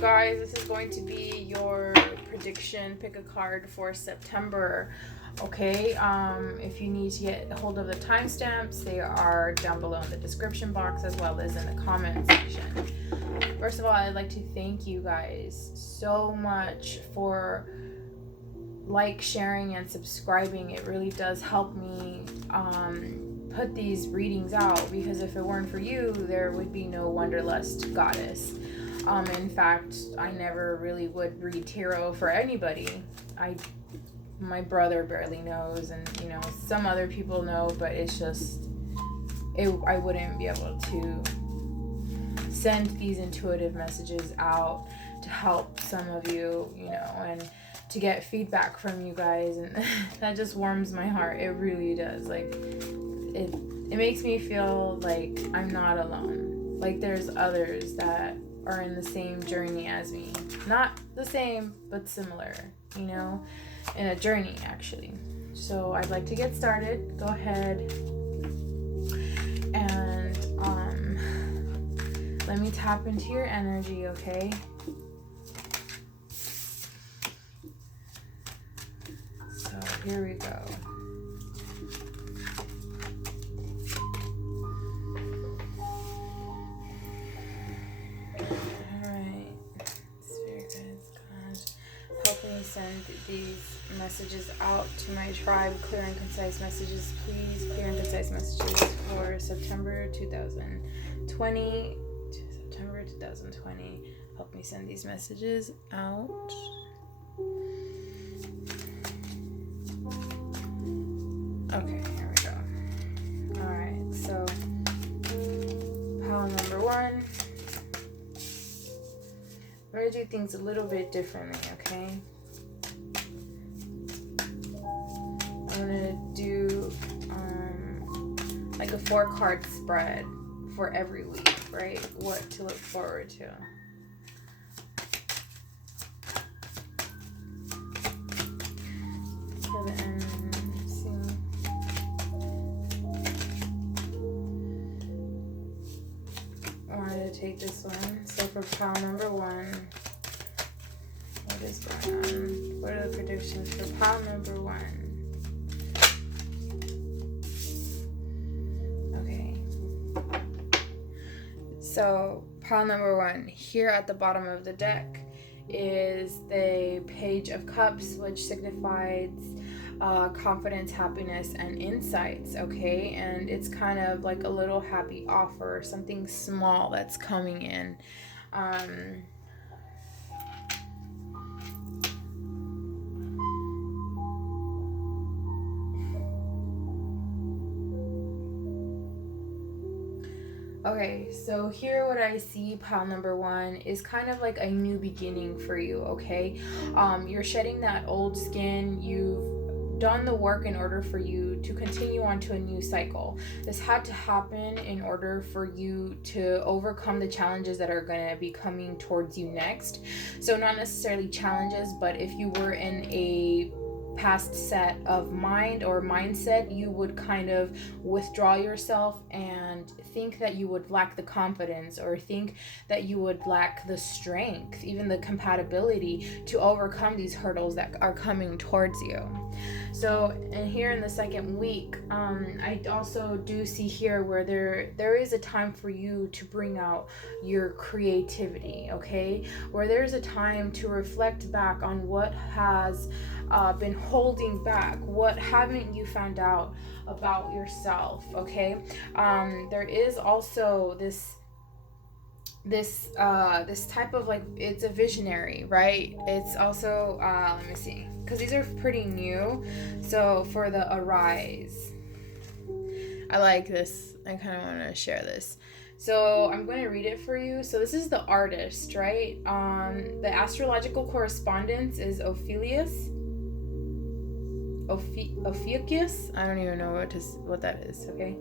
Guys, this is going to be your prediction. Pick a card for September. Okay, if you need to get a hold of the timestamps, they are down below in the description box as well as in the comment section. First of all, I'd like to thank you guys so much for sharing and subscribing. It really does help me put these readings out, because if it weren't for you, there would be no Wanderlust goddess. In fact, I never really would read tarot for anybody. My brother barely knows, and some other people know, but it's just I wouldn't be able to send these intuitive messages out to help some of you, and to get feedback from you guys, and that just warms my heart. It really does. It makes me feel like I'm not alone. Like there's others that are in the same journey as me. Not the same, but similar, in a journey actually. So I'd like to get started. Go ahead and let me tap into your energy, okay? So here we go. Send these messages out to my tribe. Clear and concise messages, please. Clear and concise messages for September 2020 to September 2020. Help me send these messages out. Okay, here we go. Alright, so pile number one. I'm going to do things a little bit differently, okay? I'm gonna do like a 4-card spread for every week, right? What to look forward to. For the MC. I wanted to take this one. So for pile number one, what is going on? What are the predictions for pile number one? So pile number one, here at the bottom of the deck is the Page of Cups, which signifies confidence, happiness, and insights, okay? And it's kind of like a little happy offer, something small that's coming in. Okay, so here what I see, pile number one, is kind of like a new beginning for you, okay? You're shedding that old skin. You've done the work in order for you to continue on to a new cycle. This had to happen in order for you to overcome the challenges that are going to be coming towards you next. So not necessarily challenges, but if you were in a past set of mind or mindset, you would kind of withdraw yourself and think that you would lack the confidence, or think that you would lack the strength, even the compatibility to overcome these hurdles that are coming towards you. So, and here in the second week, I also do see here where there is a time for you to bring out your creativity, okay? Where there's a time to reflect back on what has been holding back, what haven't you found out about yourself, okay? There is also this type of, like, it's a visionary, right? It's also let me see, because these are pretty new. So for the Arise, I like this. I kind of want to share this. So I'm going to read it for you. So this is the Artist, right? The astrological correspondence is Ophiuchus. I don't even know what that is, okay?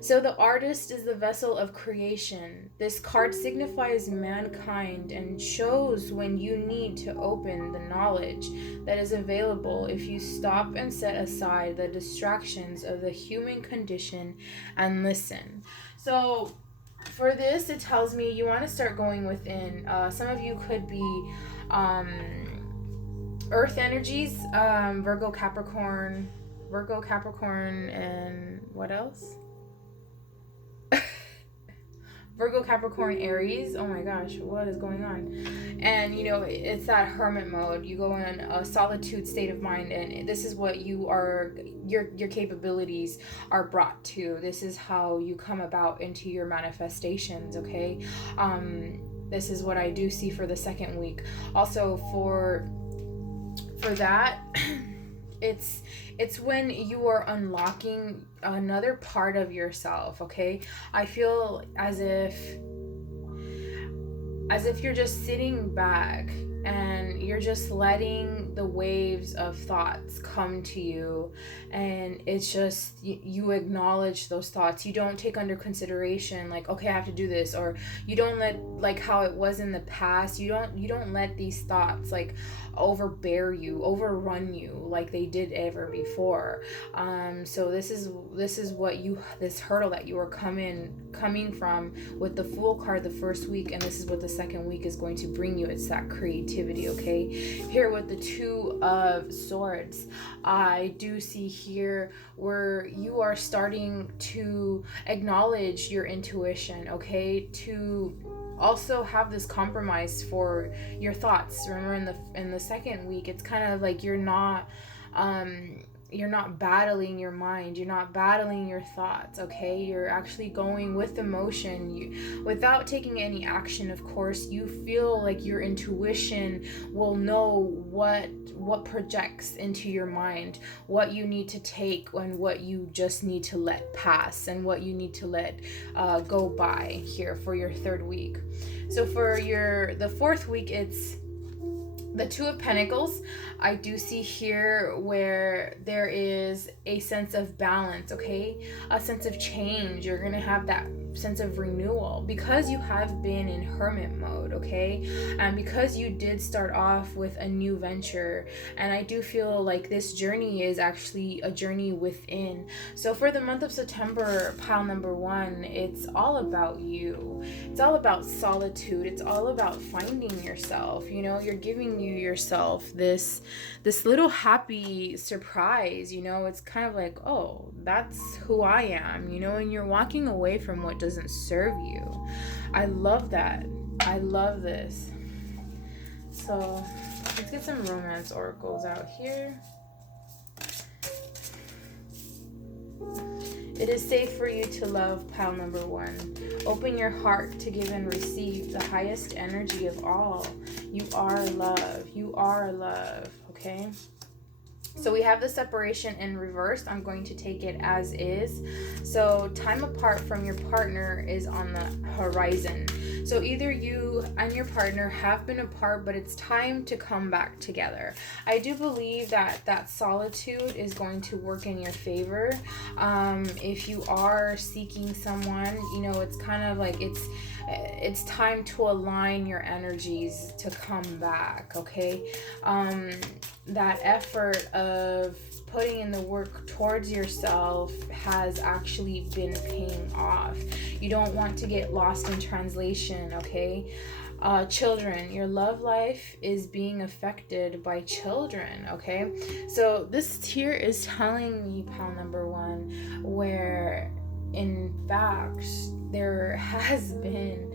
So the Artist is the vessel of creation. This card signifies mankind and shows when you need to open the knowledge that is available if you stop and set aside the distractions of the human condition and listen. So For this, it tells me you want to start going within. Some of you could be earth energies, Virgo, Capricorn, and what else? Virgo, Capricorn, Aries. Oh my gosh, what is going on? And you know, it's that hermit mode. You go in a solitude state of mind, and this is what you are. Your capabilities are brought to. This is how you come about into your manifestations. Okay, this is what I do see for the second week. Also for that. It's when you are unlocking another part of yourself. Okay, I feel as if you're just sitting back and you're just letting the waves of thoughts come to you, and it's just you acknowledge those thoughts. You don't take under consideration like, okay, I have to do this, or you don't let, like how it was in the past, you don't let these thoughts like overbear you, overrun you like they did ever before. So this is what this hurdle that you are coming from with the Fool card the first week, and this is what the second week is going to bring you. It's that creativity. Okay, here with the Two of Swords, I do see here where you are starting to acknowledge your intuition. Okay, to also have this compromise for your thoughts. Remember, in the second week, it's kind of like you're not battling your mind, you're not battling your thoughts. Okay, you're actually going with emotion, without taking any action. Of course, you feel like your intuition will know what projects into your mind, what you need to take and what you just need to let pass, and what you need to let go by here for your third week. So for the fourth week, it's the Two of Pentacles. I do see here where there is a sense of balance, okay? A sense of change. You're going to have that sense of renewal because you have been in hermit mode, okay? And because you did start off with a new venture, and I do feel like this journey is actually a journey within. So for the month of September, pile number 1, it's all about you. It's all about solitude. It's all about finding yourself. You know, you're giving yourself this little happy surprise. You know, it's kind of like, oh, that's who I am, you know, and you're walking away from what doesn't serve you. I love that. I love this. So let's get some romance oracles out here. It is safe for you to love, pile number 1. Open your heart to give and receive the highest energy of all. You are love. You are love. Okay? So we have the separation in reverse. I'm going to take it as is. So time apart from your partner is on the horizon. So either you and your partner have been apart, but it's time to come back together. I do believe that solitude is going to work in your favor. If you are seeking someone, you know, it's kind of like it's time to align your energies to come back, okay? That effort of putting in the work towards yourself has actually been paying off. You don't want to get lost in translation, okay? Children, your love life is being affected by children, okay? So this here is telling me, pile number 1, where in fact there has been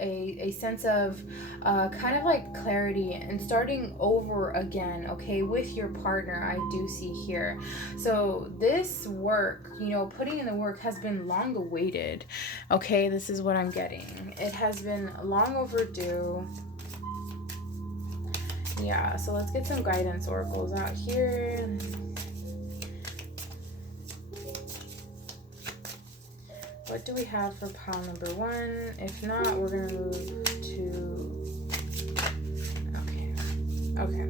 a sense of kind of like clarity and starting over again, okay, with your partner. I do see here. So this work, you know, putting in the work has been long awaited, okay? This is what I'm getting. It has been long overdue. Yeah, so let's get some guidance oracles out here. What do we have for pile number 1? If not, we're going to move to... Okay.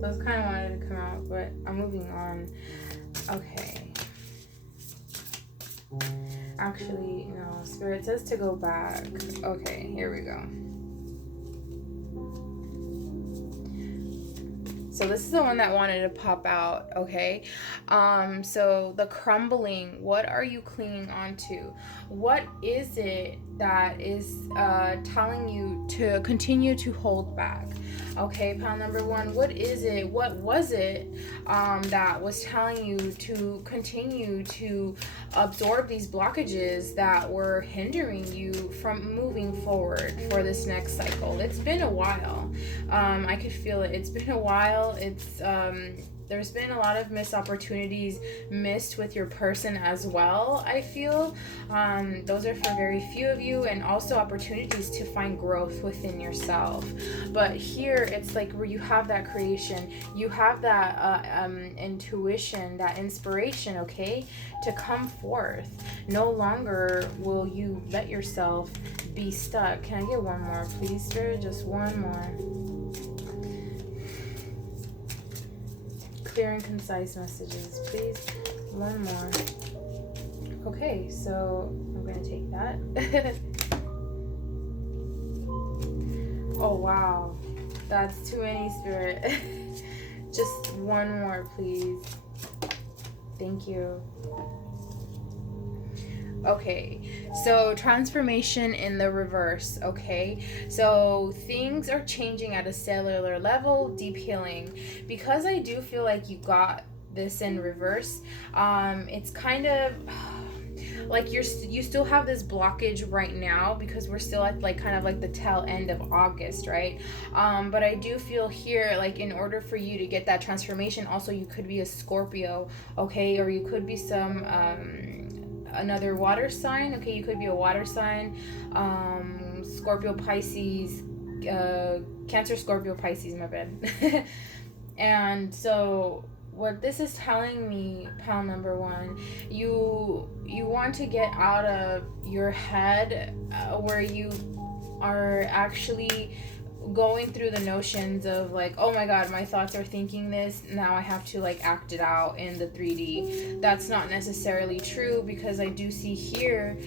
Those kind of wanted to come out, but I'm moving on. Okay. Actually, no. Spirit says to go back. Okay, here we go. So so this is the one that wanted to pop out, okay? So the crumbling, what are you clinging on to? What is it that is telling you to continue to hold back? Okay, pile number one, what is it? What was it that was telling you to continue to absorb these blockages that were hindering you from moving forward for this next cycle? It's been a while. I could feel it. It's been a while. There's been a lot of missed opportunities missed with your person as well, I feel. Those are for very few of you, and also opportunities to find growth within yourself. But here it's like where you have that creation, you have that intuition, that inspiration, okay, to come forth. No longer will you let yourself be stuck. Can I get one more, please, Spirit? Just one more. Clear and concise messages, please. One more. Okay, so I'm gonna take that. Oh wow, that's too many, Spirit. Just one more, please. Thank you. Okay, so transformation in the reverse, okay? So things are changing at a cellular level, deep healing. Because I do feel like you got this in reverse, it's kind of like you still have this blockage right now because we're still at like kind of like the tail end of August, right? But I do feel here, like in order for you to get that transformation, also you could be a Scorpio, okay? Or you could be some another water sign, okay? You could be a water sign, Scorpio, Pisces, Cancer, Scorpio, Pisces, my bad. And so what this is telling me, pal number one, you want to get out of your head where you are actually going through the notions of like, oh my god, my thoughts are thinking this, now I have to like act it out in the 3D. That's not necessarily true, because I do see here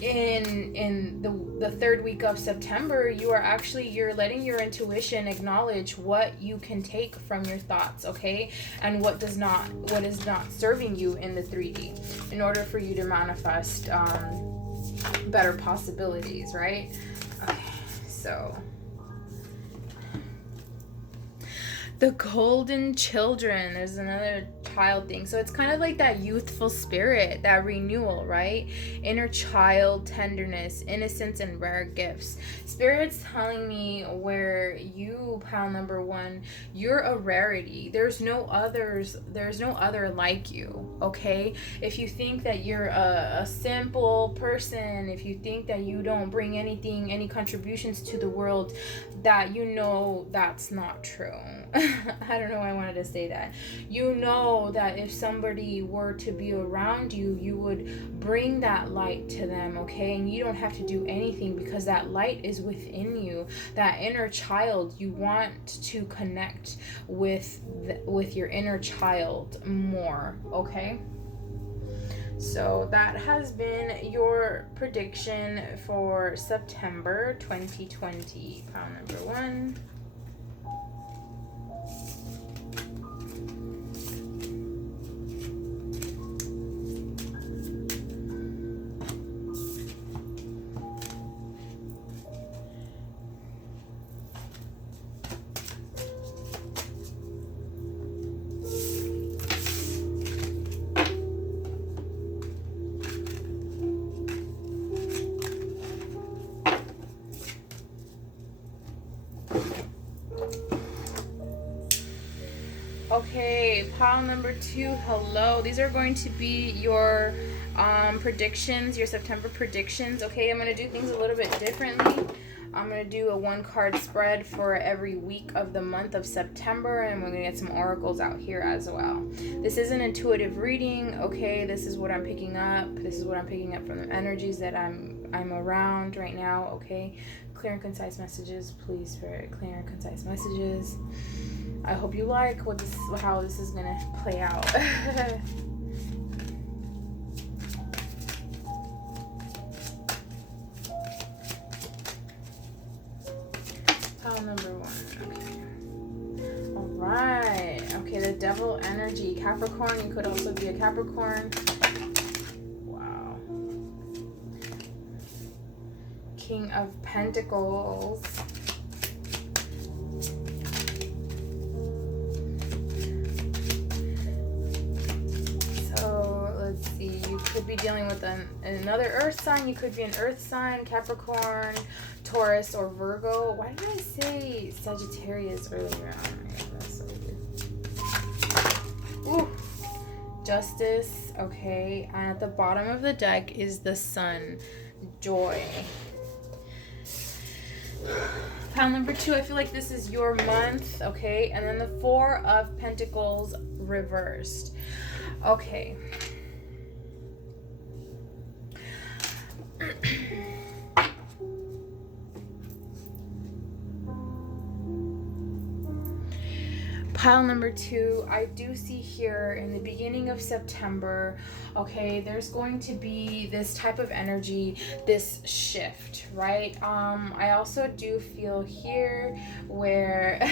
in the third week of September, you're letting your intuition acknowledge what you can take from your thoughts, okay, and what is not serving you in the 3D, in order for you to manifest better possibilities, right? Okay, so the golden children, there's another child thing. So it's kind of like that youthful spirit, that renewal, right? Inner child tenderness, innocence, and rare gifts. Spirit's telling me where you, pal number one, you're a rarity. There's no other like you, okay? If you think that you're a simple person, if you think that you don't bring any contributions to the world, that you know that's not true. I don't know why I wanted to say that. You know that if somebody were to be around you, you would bring that light to them, okay? And you don't have to do anything, because that light is within you. That inner child, you want to connect with your inner child more, okay? So that has been your prediction for September 2020, pile number one. Okay, pile number two, hello. These are going to be your predictions, your September predictions. Okay, I'm going to do things a little bit differently. I'm going to do a 1-card spread for every week of the month of September, and we're going to get some oracles out here as well. This is an intuitive reading, okay? This is what I'm picking up. This is what I'm picking up from the energies that I'm around right now, okay? Clear and concise messages, please, Spirit. Clear and concise messages. I hope you like how this is gonna play out. Pile number one. Okay. All Okay, the devil energy. Capricorn, you could also be a Capricorn. Wow. King of Pentacles. So let's see, you could be dealing with another earth sign. You could be an earth sign, Capricorn, Taurus, or Virgo. Why did I say Sagittarius earlier on? Ooh. Justice. Okay, and at the bottom of the deck is the Sun. Joy. Pile number 2, I feel like this is your month. Okay, and then the Four of Pentacles reversed. Okay. Pile number 2, I do see here in the beginning of September, okay, there's going to be this type of energy, this shift, right? I also do feel here where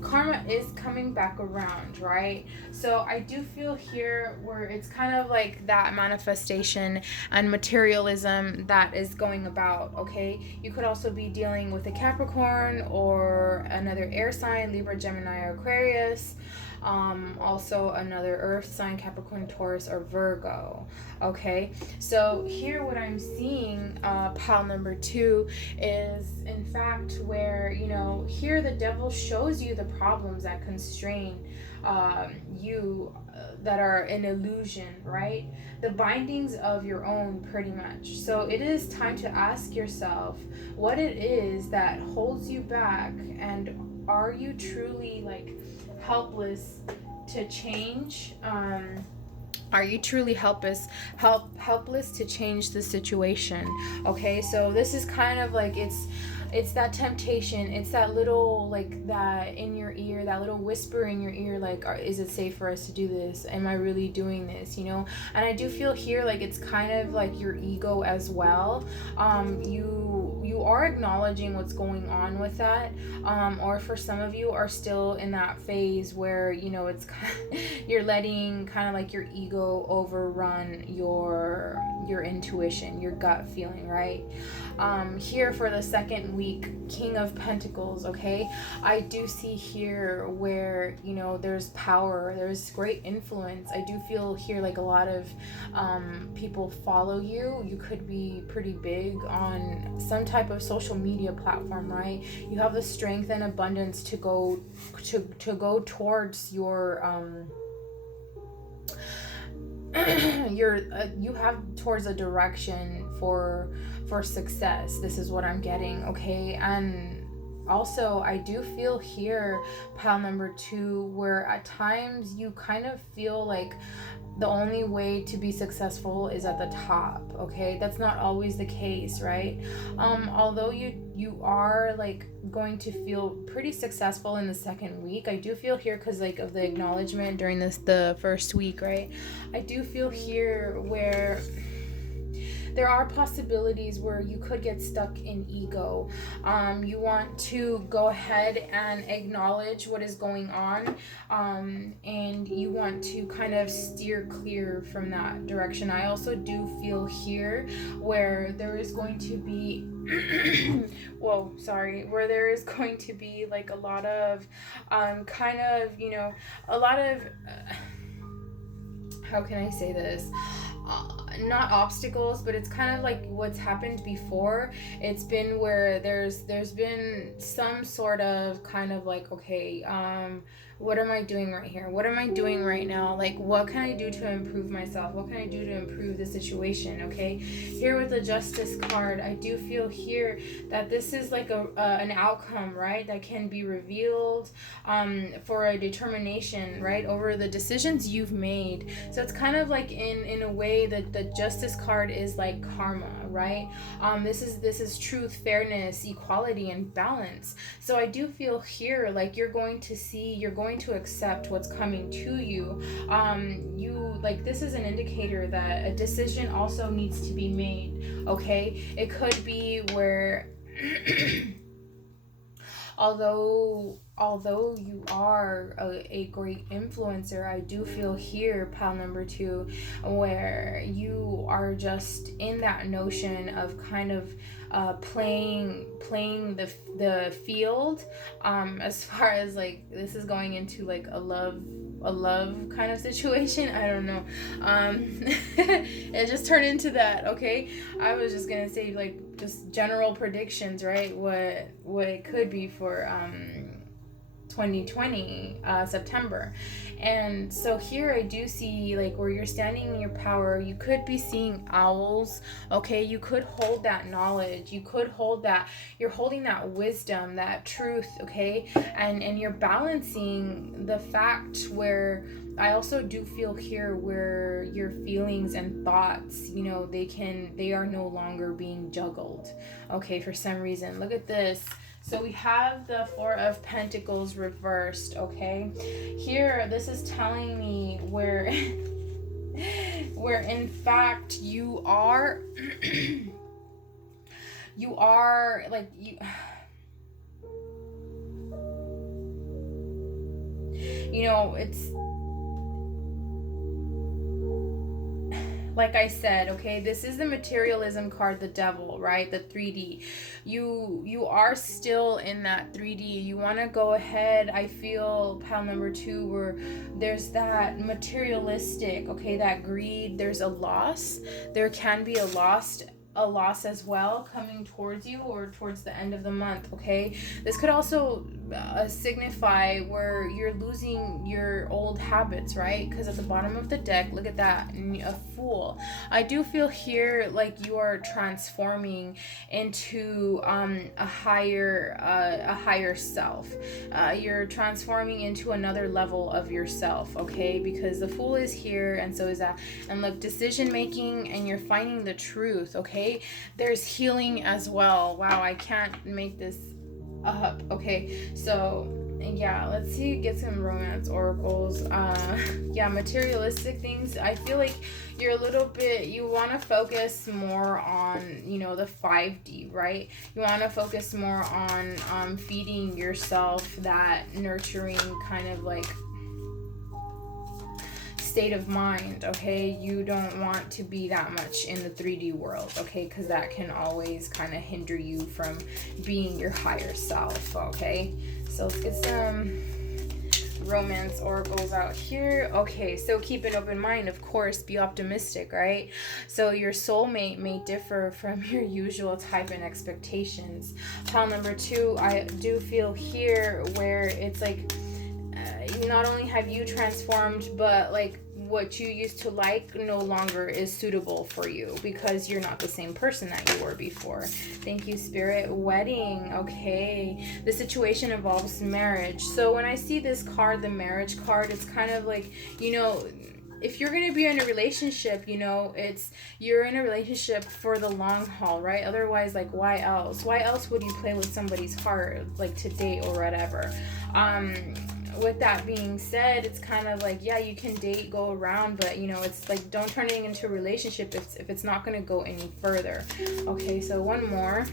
karma is coming back around, right? So I do feel here where it's kind of like that manifestation and materialism that is going about, okay? You could also be dealing with a Capricorn or another air sign, Libra, Gemini, or Aquarius. Also another earth sign, Capricorn, Taurus, or Virgo. Okay, so here what I'm seeing, pile number 2, is in fact where, you know, here the devil shows you the problems that constrain you, that are an illusion, right? The bindings of your own, pretty much. So it is time to ask yourself what it is that holds you back, and are you truly like helpless to change? Are you truly helpless to change the situation? Okay, so this is kind of like it's that temptation. It's that little, like, that in your ear, that little whisper in your ear, like, is it safe for us to do this? Am I really doing this? You know? And I do feel here like it's kind of like your ego as well. You are acknowledging what's going on with that, or for some of you are still in that phase where, you know, it's you're letting kind of like your ego overrun your intuition, your gut feeling, right? Here for the second week, King of Pentacles, okay? I do see here where, you know, there's power, there's great influence. I do feel here like a lot of people follow you. You could be pretty big on some type of social media platform, right? You have the strength and abundance to go towards your you have towards a direction for success. This is what I'm getting, okay? And also I do feel here, pile number 2, where at times you kind of feel like the only way to be successful is at the top, okay? That's not always the case, right? Although you are like going to feel pretty successful in the second week, I do feel here, because like of the acknowledgement during the first week, right? I do feel here where there are possibilities where you could get stuck in ego. You want to go ahead and acknowledge what is going on, and you want to kind of steer clear from that direction. I also do feel here where there is going to be where there is going to be like a lot of kind of, you know, a lot of how can I say this? Not obstacles, but it's kind of like what's happened before. It's been where there's been some sort of kind of like, okay, what am I doing right here? What am I doing right now? Like, what can I do to improve myself? What can I do to improve the situation? Okay, here with the Justice card, I do feel here that this is like an outcome, right, that can be revealed for a determination, right, over the decisions you've made. So it's kind of like in a way that the Justice card is like karma, right? This is truth, fairness, equality, and balance. So I do feel here like you're going to accept what's coming to you. You like, this is an indicator that a decision also needs to be made, okay? It could be where although although you are a great influencer, I do feel here, pile number two, where you are just in that notion of kind of playing the field, as far as like this is going into like a love kind of situation. I don't know. It just turned into that. Okay, I was just gonna say like just general predictions, right? What it could be for 2020 September. And so here I do see like where you're standing in your power. You could be seeing owls. Okay, you could hold that knowledge, you could hold that, you're holding that wisdom, that truth. Okay, and you're balancing the fact where I also do feel here where your feelings and thoughts, they are no longer being juggled. Okay, for some reason. Look at this. So we have the Four of Pentacles reversed, okay? Here, this is telling me where where in fact you are you are like it's like I said, okay, this is the materialism card, the devil, right? The 3D. You are still in that 3D. You want to go ahead. I feel pile number two where there's that materialistic, okay, that greed. There's a loss. There can be a loss as well coming towards you or towards the end of the month. Okay, this could also signify where you're losing your old habits, right? Because at the bottom of the deck, look at that, a Fool. I do feel here like you are transforming into a higher self. You're transforming into another level of yourself. Okay, because the Fool is here, and so is that. And look, decision making, and you're finding the truth. Okay, there's healing as well. Wow, I can't make this up. Okay, so yeah, let's see, get some romance oracles. Yeah, materialistic things. I feel like you're a little bit, you want to focus more on the 5D, right? You want to focus more on feeding yourself that nurturing kind of like state of mind. Okay, you don't want to be that much in the 3D world, okay, because that can always kind of hinder you from being your higher self. Okay, so let's get some romance oracles out here. Okay, so keep an open mind, of course, be optimistic, right? So your soulmate may differ from your usual type and expectations. Pile number two, I do feel here where it's like not only have you transformed, but like what you used to like no longer is suitable for you because you're not the same person that you were before. Thank you, Spirit. Wedding. Okay, the situation involves marriage. So when I see this card, the marriage card, it's kind of like, if you're going to be in a relationship, you're in a relationship for the long haul, right? Otherwise, like, why else would you play with somebody's heart, like to date or whatever? With that being said, it's kind of like, yeah, you can date, go around, but it's like, don't turn it into a relationship if it's not going to go any further. Okay, so one more.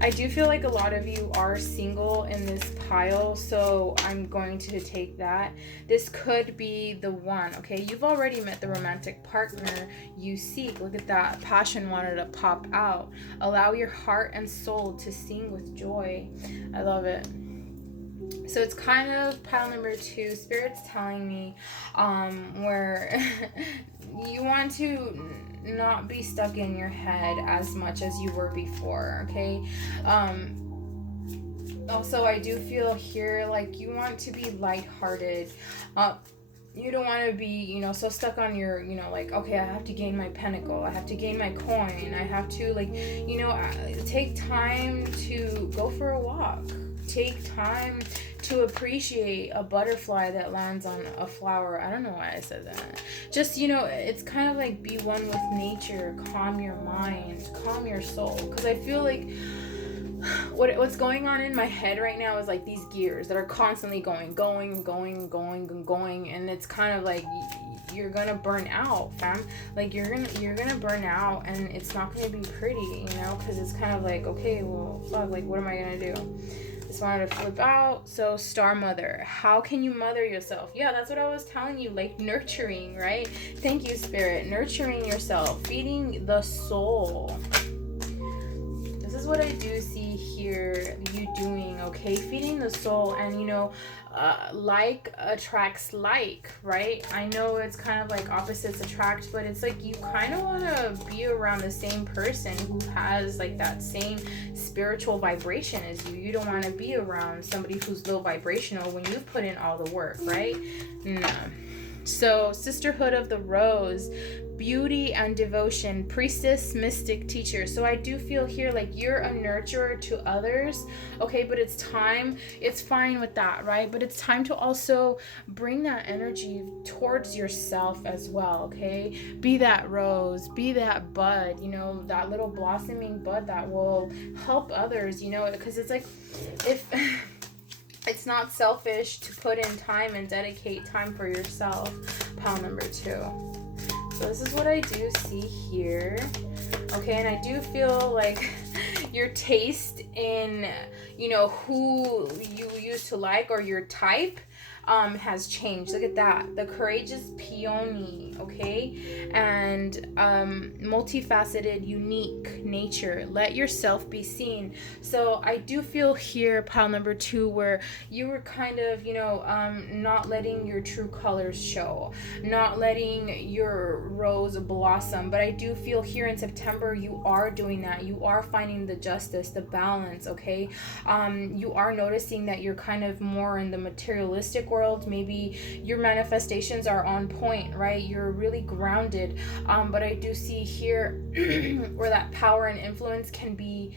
I do feel like a lot of you are single in this pile, so I'm going to take that. This could be the one, okay? You've already met the romantic partner you seek. Look at that. Passion wanted to pop out. Allow your heart and soul to sing with joy. I love it. So it's kind of pile number two. Spirit's telling me where you want to not be stuck in your head as much as you were before, okay? Also, I do feel here like you want to be lighthearted. You don't want to be, so stuck on your, like, okay, I have to gain my pentacle, I have to gain my coin, I have to, like, take time to go for a walk. Take time to appreciate a butterfly that lands on a flower. I don't know why I said that. Just, it's kind of like be one with nature, calm your mind, calm your soul. Because I feel like what's going on in my head right now is like these gears that are constantly going, and it's kind of like you're gonna burn out, fam. Like you're gonna burn out, and it's not gonna be pretty, because it's kind of like, okay, well, fuck, like what am I gonna do? Just wanted to flip out. So star mother, how can you mother yourself? Yeah, that's what I was telling you, like nurturing, right? Thank you, spirit. Nurturing yourself, feeding the soul. This is what I do see here you doing, okay? Feeding the soul. And you know, like attracts like, right? I know it's kind of like opposites attract, but it's like you kind of want to be around the same person who has like that same spiritual vibration as you. You don't want to be around somebody who's low vibrational when you've put in all the work, right? No. So sisterhood of the rose, beauty and devotion, priestess, mystic, teacher. So I do feel here like you're a nurturer to others, okay? But it's time, it's fine with that, right? But it's time to also bring that energy towards yourself as well, okay? Be that rose, be that bud, you know, that little blossoming bud that will help others, you know, because it's like, if it's not selfish to put in time and dedicate time for yourself. Pile number 2. So this is what I do see here. Okay, and I do feel like your taste in, you know, who you used to like or your type has changed. Look at that. The courageous peony, okay? And multifaceted, unique nature. Let yourself be seen. So I do feel here, pile number 2, where you were kind of, you know, not letting your true colors show, not letting your rose blossom. But I do feel here in September, you are doing that. You are finding the justice, the balance, okay? You are noticing that you're kind of more in the materialistic world. Maybe your manifestations are on point, right? You're really grounded. But I do see here where that power and influence can be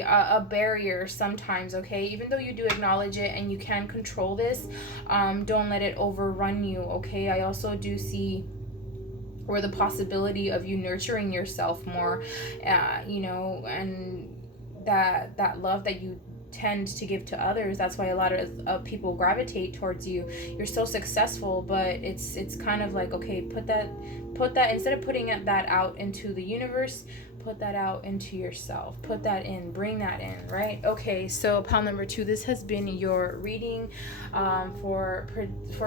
a barrier sometimes, okay? Even though you do acknowledge it and you can control this, don't let it overrun you, okay? I also do see or the possibility of you nurturing yourself more, you know, and that love that you tend to give to others. That's why a lot of people gravitate towards you. You're so successful, but it's kind of like, okay, put that instead of putting that out into the universe, put that out into yourself. Put that in, bring that in, right? Okay, so pile number 2, this has been your reading for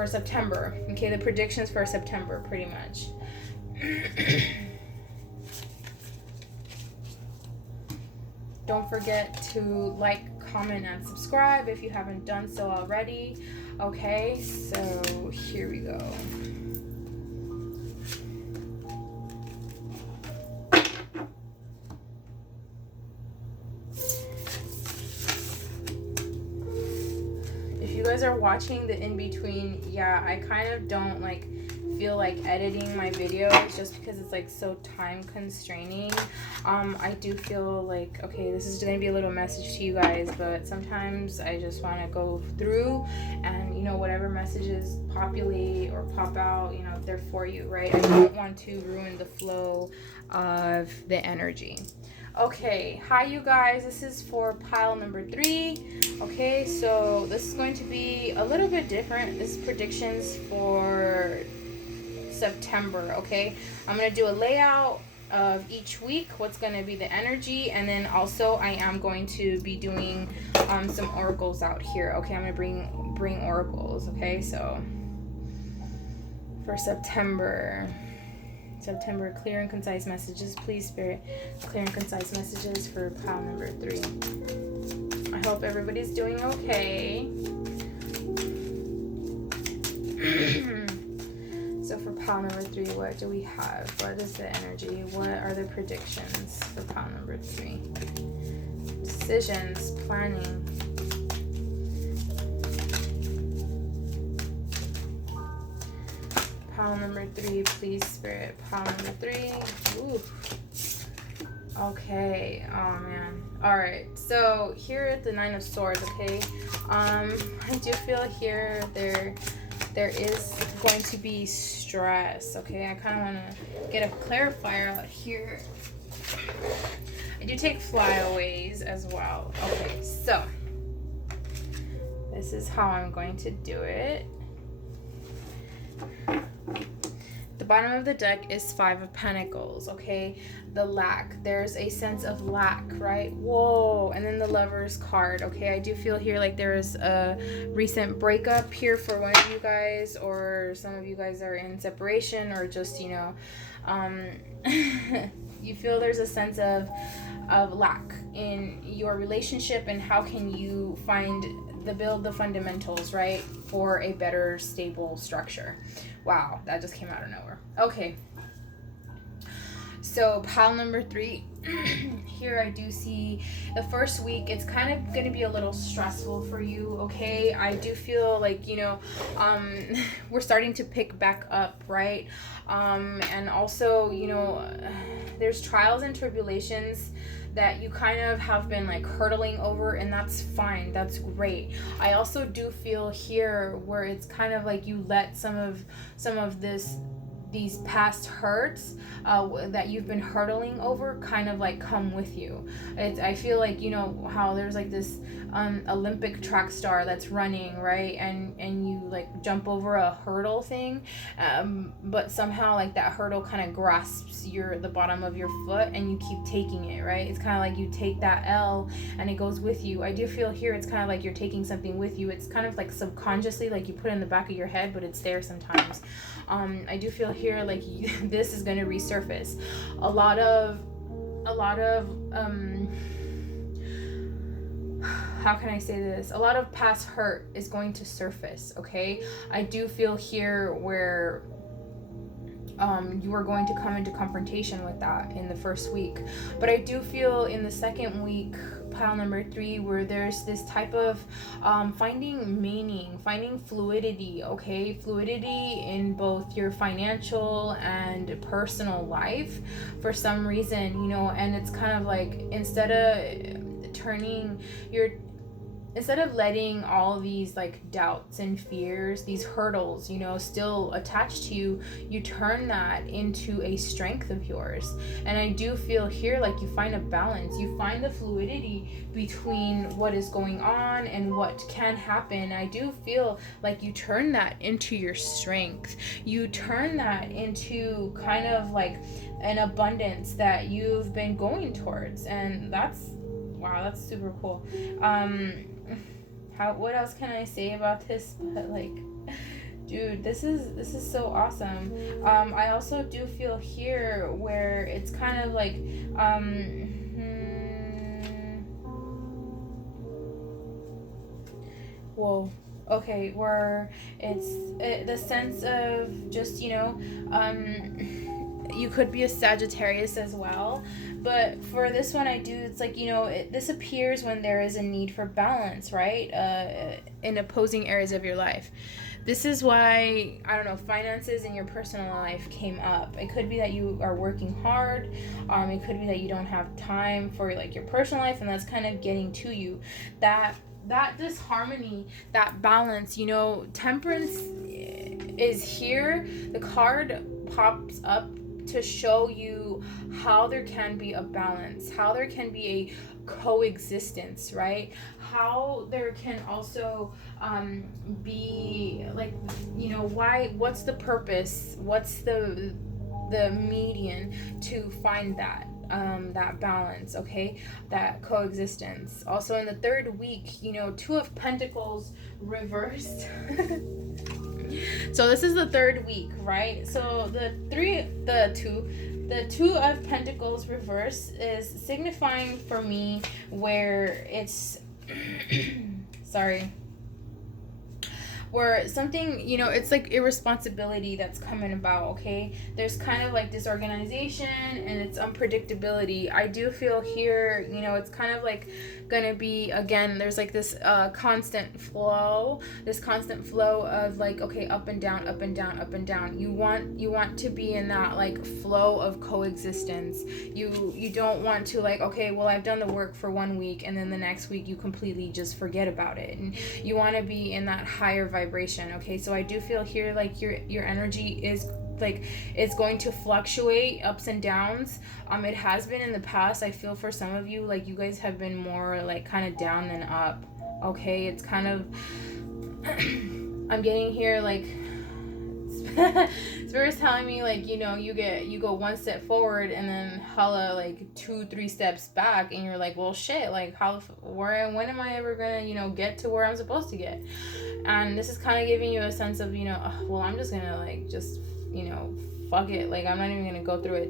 September. Okay, the predictions for September, pretty much. Don't forget to like, comment, and subscribe if you haven't done so already. Okay, so here we go. If you guys are watching the in-between, yeah, I kind of don't like feel like editing my videos just because it's like so time constraining. I do feel like, okay, this is gonna be a little message to you guys, but sometimes I just want to go through and, you know, whatever messages populate or pop out, you know, they're for you, right? I don't want to ruin the flow of the energy. Okay, hi you guys, this is for pile number 3. Okay, so this is going to be a little bit different. This is predictions for September, okay? I'm going to do a layout of each week, what's going to be the energy, and then also I am going to be doing some oracles out here, okay? I'm going to bring oracles, okay? So for September, clear and concise messages, please, Spirit. Clear and concise messages for pile number 3. I hope everybody's doing okay. So for pile number 3, what do we have? What is the energy? What are the predictions for pile number 3? Decisions, planning. Pile number 3, please, Spirit. Pile number 3. Ooh. Okay. Oh man. All right. So here at the 9 of Swords. Okay. I do feel here there is going to be stress. Okay. I kind of want to get a clarifier out here. I do take flyaways as well. Okay. So this is how I'm going to do it. The bottom of the deck is Five of Pentacles, okay? The lack. There's a sense of lack, right? Whoa. And then the Lover's card, okay? I do feel here like there is a recent breakup here for one of you guys, or some of you guys are in separation, or just, you know, you feel there's a sense of lack in your relationship, and how can you build the fundamentals, right, for a better stable structure. Wow, that just came out of nowhere. Okay, so pile number 3. Here I do see the first week, it's kind of going to be a little stressful for you, okay? I do feel like, you know, we're starting to pick back up, right? And also, you know, there's trials and tribulations that you kind of have been like hurtling over, and that's fine, that's great. I also do feel here where it's kind of like you let some of these past hurts that you've been hurtling over kind of like come with you. I feel like, you know how there's like this Olympic track star that's running, right, and you like jump over a hurdle thing, but somehow like that hurdle kind of grasps the bottom of your foot, and you keep taking it, right? It's kind of like you take that L and it goes with you. I do feel here it's kind of like you're taking something with you. It's kind of like subconsciously, like you put it in the back of your head, but it's there sometimes. I do feel here like this is going to resurface. A lot of how can I say this? A lot of past hurt is going to surface, okay? I do feel here where you are going to come into confrontation with that in the first week. But I do feel in the second week, pile number 3, where there's this type of finding meaning, finding fluidity, okay? Fluidity in both your financial and personal life for some reason, you know, and it's kind of like instead of letting all these like doubts and fears, these hurdles, you know, still attached to you, you turn that into a strength of yours. And I do feel here like you find a balance, you find the fluidity between what is going on and what can happen. I do feel like you turn that into your strength. You turn that into kind of like an abundance that you've been going towards. And that's super cool. What else can I say about this? But like, dude, this is so awesome. I also do feel here where it's kind of like whoa, okay, where it's the sense of just, you know, you could be a Sagittarius as well, but for this one it's like, you know, this appears when there is a need for balance, right, in opposing areas of your life. This is why, I don't know, finances in your personal life came up. It could be that you are working hard, it could be that you don't have time for like your personal life, and that's kind of getting to you. That disharmony, that balance, you know, Temperance is here. The card pops up to show you how there can be a balance, how there can be a coexistence, right? How there can also be like, you know, what's the purpose, what's the median to find that balance, okay, that coexistence. Also in the third week, you know, Two of Pentacles reversed. So this is the third week, right? So the Two of Pentacles reverse is signifying for me where it's where something, you know, it's like irresponsibility that's coming about, okay? There's kind of like disorganization and it's unpredictability. I do feel here, you know, it's kind of like gonna be, again, there's like this constant flow of like, okay, up and down, up and down, up and down. You want to be in that like flow of coexistence. You don't want to like, okay, well, I've done the work for 1 week and then the next week you completely just forget about it. And you want to be in that higher vibration, okay? So I do feel here like your energy is like, it's going to fluctuate ups and downs. It has been in the past. I feel for some of you like you guys have been more like kind of down than up, okay? It's kind of I'm getting here like Spirit's telling me, like, you know, you go one step forward and then hella like 2-3 steps back, and you're like, well, shit, like, when am I ever gonna, you know, get to where I'm supposed to get? And this is kind of giving you a sense of, you know, well, I'm just gonna, like, just, you know, fuck it, like, I'm not even gonna go through it.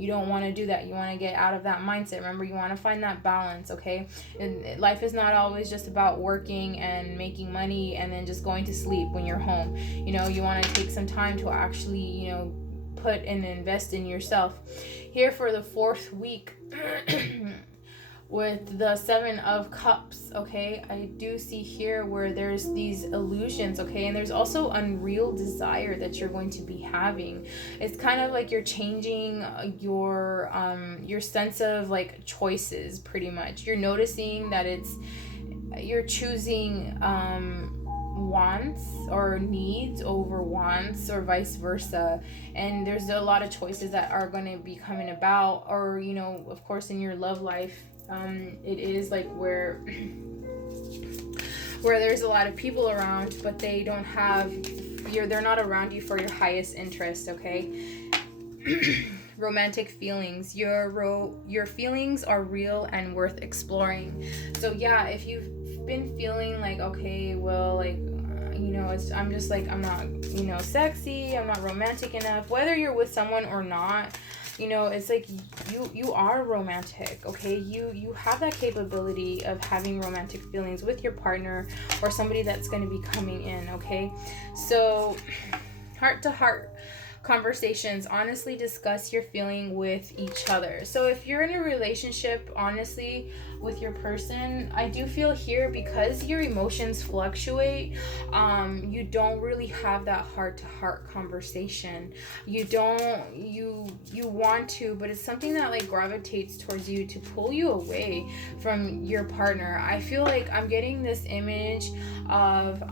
You don't want to do that. You want to get out of that mindset. Remember, you want to find that balance, okay? And life is not always just about working and making money and then just going to sleep when you're home. You know, you want to take some time to actually, you know, put and invest in yourself. Here for the 4th week with the 7 of Cups, okay, I do see here where there's these illusions, okay, and there's also unreal desire that you're going to be having. It's kind of like you're changing your sense of, like, choices, pretty much. You're noticing that you're choosing wants or needs over wants, or vice versa, and there's a lot of choices that are going to be coming about. Or, you know, of course, in your love life, it is like where there's a lot of people around, but they don't have they're not around you for your highest interest, okay? Romantic feelings. Your feelings are real and worth exploring. So yeah, if you've been feeling like, okay, well, like, you know, I'm just like, I'm not, you know, sexy, I'm not romantic enough, whether you're with someone or not, you know, it's like you are romantic, okay? You have that capability of having romantic feelings with your partner or somebody that's going to be coming in, okay? So heart to heart conversations, honestly discuss your feeling with each other. So if you're in a relationship, honestly, with your person, I do feel here, because your emotions fluctuate, you don't really have that heart-to-heart conversation. You want to, but it's something that, like, gravitates towards you to pull you away from your partner. I feel like I'm getting this image of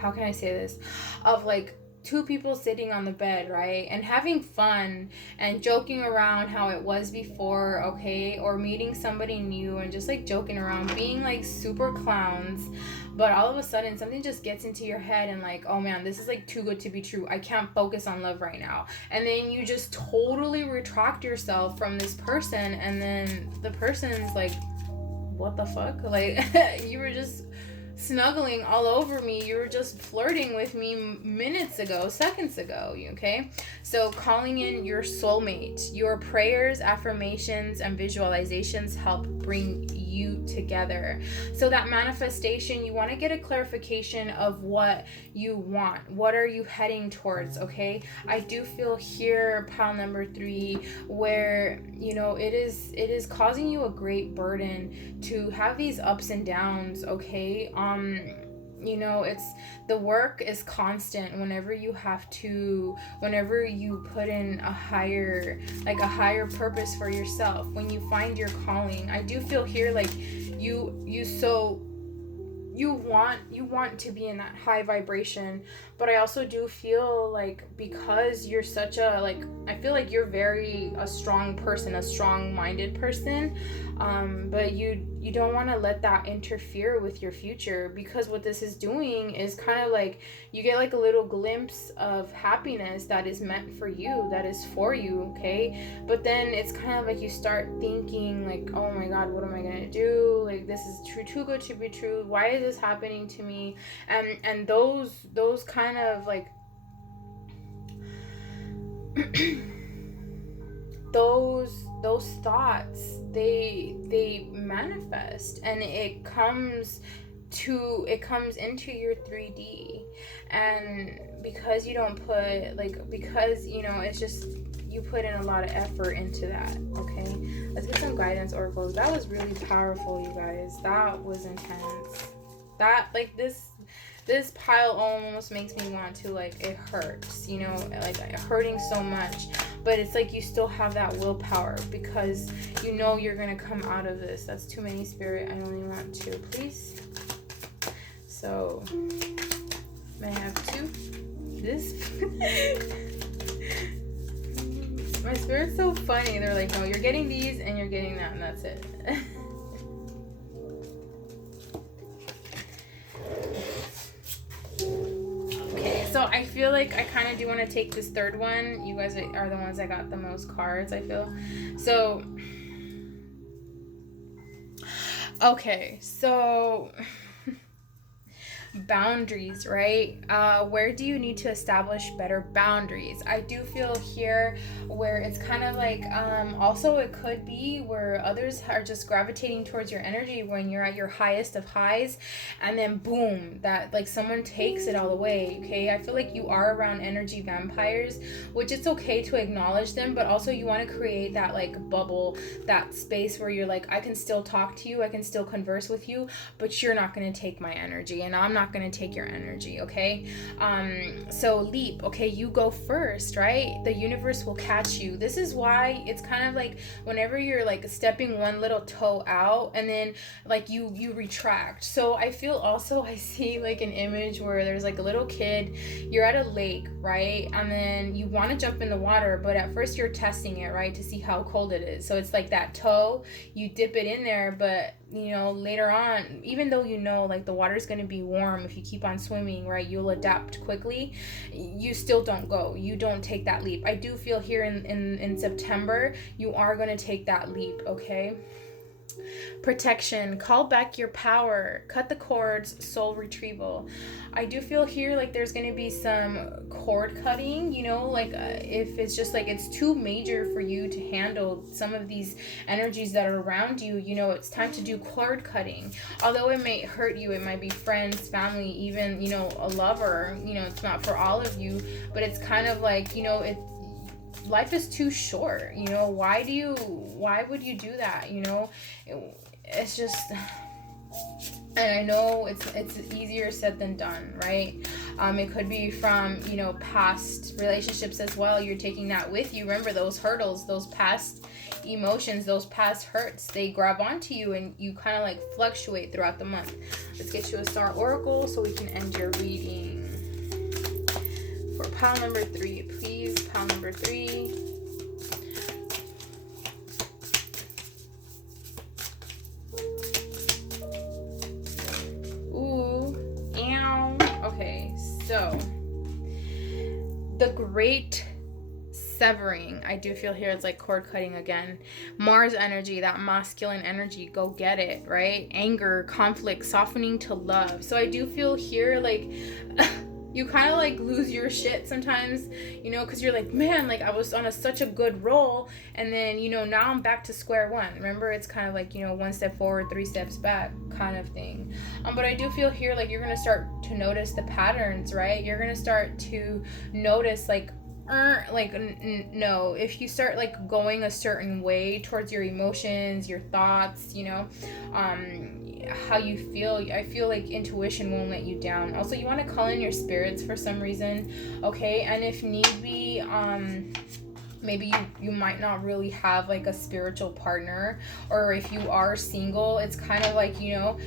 how can I say this? Of, like, 2 people sitting on the bed, right? And having fun and joking around how it was before, okay? Or meeting somebody new and just, like, joking around, being, like, super clowns. But all of a sudden, something just gets into your head and, like, oh man, this is, like, too good to be true. I can't focus on love right now. And then you just totally retract yourself from this person, and then the person's like, what the fuck? Like, you were just snuggling all over me, you were just flirting with me minutes ago, seconds ago, okay? So calling in your soulmate. Your prayers, affirmations, and visualizations help bring you together. So that manifestation, you want to get a clarification of what you want. What are you heading towards, okay? I do feel here, pile number 3, where, you know, it is causing you a great burden to have these ups and downs, okay? You know, it's the work is constant whenever you put in a higher purpose for yourself, when you find your calling. I do feel here like you want to be in that high vibration, but I also do feel like, because you're such a, like, I feel like you're a strong person, a strong-minded person, but you don't want to let that interfere with your future, because what this is doing is kind of like you get like a little glimpse of happiness that is meant for you, that is for you, okay? But then it's kind of like you start thinking like, oh my god, what am I gonna do? Like, this is too good to be true. Why is this happening to me? And those kind of like those thoughts, they manifest, and it comes into your 3D. And because you don't put, like, because, you know, it's just, you put in a lot of effort into that, okay? Let's get some guidance oracles. That was really powerful, you guys. That was intense. That, like, this pile almost makes me want to, like, it hurts, you know, like, hurting so much, but it's like you still have that willpower, because you know you're gonna come out of this. That's too many, Spirit. I only want 2, please. So may I have 2? This my Spirit's so funny. They're like, no, you're getting these and you're getting that, and that's it. I feel like I kind of do want to take this third one. You guys are the ones that got the most cards, I feel. So, okay, so boundaries, right? Where do you need to establish better boundaries? I do feel here where it's kind of like, also it could be where others are just gravitating towards your energy when you're at your highest of highs, and then boom, that like someone takes it all away. Okay, I feel like you are around energy vampires, which it's okay to acknowledge them, but also you want to create that like bubble, that space where you're like, I can still talk to you, I can still converse with you, but you're not going to take my energy, and I'm not going to take your energy. Okay, so leap. Okay, you go first, right? The universe will catch you. This is why it's kind of like whenever you're like stepping one little toe out, and then like you retract. So I feel also, I see like an image where there's like a little kid, you're at a lake, right? And then you want to jump in the water, but at first you're testing it, right, to see how cold it is. So it's like that toe, you dip it in there, but you know, later on, even though you know like the water's going to be warm, if you keep on swimming, right, you'll adapt quickly, you still don't go, you don't take that leap. I do feel here in September you are going to take that leap. Okay, protection, call back your power, cut the cords, soul retrieval. I do feel here like there's going to be some cord cutting, you know, like if it's just like it's too major for you to handle some of these energies that are around you, you know, it's time to do cord cutting. Although it may hurt you, it might be friends, family, even, you know, a lover, you know, it's not for all of you, but it's kind of like, you know, life is too short, you know, why would you do that, you know? It's just, and I know it's easier said than done, right? It could be from, you know, past relationships as well. You're taking that with you. Remember, those hurdles, those past emotions, those past hurts, they grab onto you, and you kind of like fluctuate throughout the month. Let's get you a star oracle so we can end your reading. For pile number 3, please, pile number 3. Ooh, ow. Okay, so the great severing, I do feel here it's like cord cutting again. Mars energy, that masculine energy, go get it, right? Anger, conflict, softening to love. So I do feel here like you kind of like lose your shit sometimes, you know, because you're like, man, like I was on such a good roll, and then, you know, now I'm back to square one. Remember, it's kind of like, you know, 1 step forward, 3 steps back kind of thing. But I do feel here like you're going to start to notice the patterns, right? You're going to start to notice like, no, if you start like going a certain way towards your emotions, your thoughts, you know, how you feel, I feel like intuition won't let you down. Also, you want to call in your spirits for some reason. Okay, and if need be, maybe you might not really have like a spiritual partner, or if you are single, it's kind of like, you know,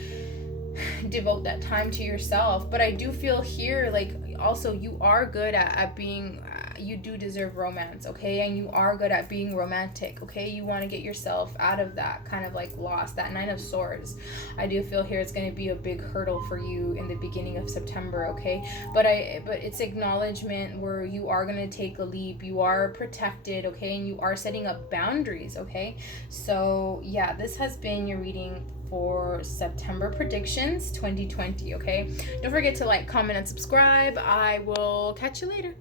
devote that time to yourself. But I do feel here like also you are good at being, you do deserve romance, okay? And you are good at being romantic, okay? You want to get yourself out of that kind of like loss, that 9 of swords. I do feel here it's going to be a big hurdle for you in the beginning of September, okay? But it's acknowledgement where you are going to take a leap, you are protected, okay? And you are setting up boundaries, okay? So yeah, this has been your reading for September predictions 2020, okay? Don't forget to like, comment, and subscribe. I will catch you later.